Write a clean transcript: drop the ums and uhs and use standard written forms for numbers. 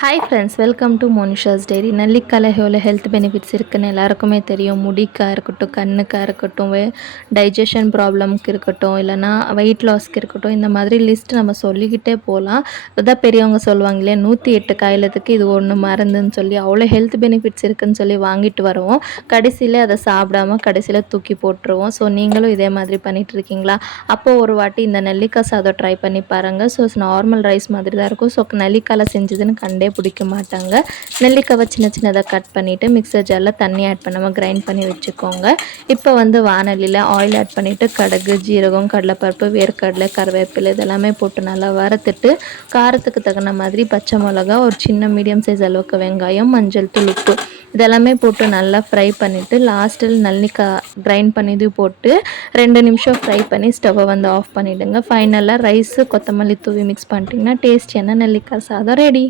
Hi friends, welcome to Monisha's diary. நெல்லிக்காயில் எவ்வளோ health benefits இருக்குதுன்னு எல்லாருக்குமே தெரியும். முடிக்காக இருக்கட்டும், கண்ணுக்காக இருக்கட்டும், டைஜஷன் ப்ராப்ளம்க்கு இருக்கட்டும், இல்லைனா வெயிட் லாஸ்க்கு இருக்கட்டும், இந்த மாதிரி லிஸ்ட் நம்ம சொல்லிக்கிட்டே போகலாம். அதான் பெரியவங்க சொல்லுவாங்க இல்லையா, 108 காயிலத்துக்கு இது ஒன்று மருந்துன்னு சொல்லி. அவ்வளோ ஹெல்த் பெனிஃபிட்ஸ் இருக்குதுன்னு சொல்லி வாங்கிட்டு வருவோம். கடைசியில் அதை சாப்பிடாமல் கடைசியில் தூக்கி போட்டுருவோம். ஸோ நீங்களும் இதே மாதிரி பண்ணிகிட்டு இருக்கீங்களா? அப்போது ஒரு வாட்டி இந்த நெல்லிக்காய் சாதம் ட்ரை பண்ணி பாருங்கள். ஸோ நார்மல் ரைஸ் மாதிரி தான் இருக்கும். ஸோ நெல்லிக்காயில் செஞ்சதுன்னு கண்டே பிடிக்க மாட்டாங்க. நெல்லிக்காவை சின்ன சின்னதாக கட் பண்ணிவிட்டு மிக்சர் ஜாரில் தண்ணி ஆட் பண்ணாமல் கிரைண்ட் பண்ணி வச்சுக்கோங்க. இப்போ வானலியில் ஆயில் ஆட் பண்ணிவிட்டு கடுகு, ஜீரகம், கடலைப்பருப்பு, வேர்க்கடலை, கருவேப்பிலை இதெல்லாமே போட்டு நல்லா வறுத்துட்டு காரத்துக்கு தகுந்த மாதிரி பச்சை மிளகா, ஒரு சின்ன மீடியம் சைஸ் அளவுக்கு வெங்காயம், மஞ்சள் தூள், உப்பு இதெல்லாமே போட்டு நல்லா ஃப்ரை பண்ணிவிட்டு லாஸ்ட்டில் நெல்லிக்காய் கிரைண்ட் பண்ணி போட்டு 2 நிமிஷம் ஃப்ரை பண்ணி ஸ்டவ்வை ஆஃப் பண்ணிவிடுங்க. ஃபைனலாக ரைஸு, கொத்தமல்லி தூவி மிக்ஸ் பண்ணிட்டிங்கன்னா டேஸ்டியான நெல்லிக்காய் சாதம் ரெடி.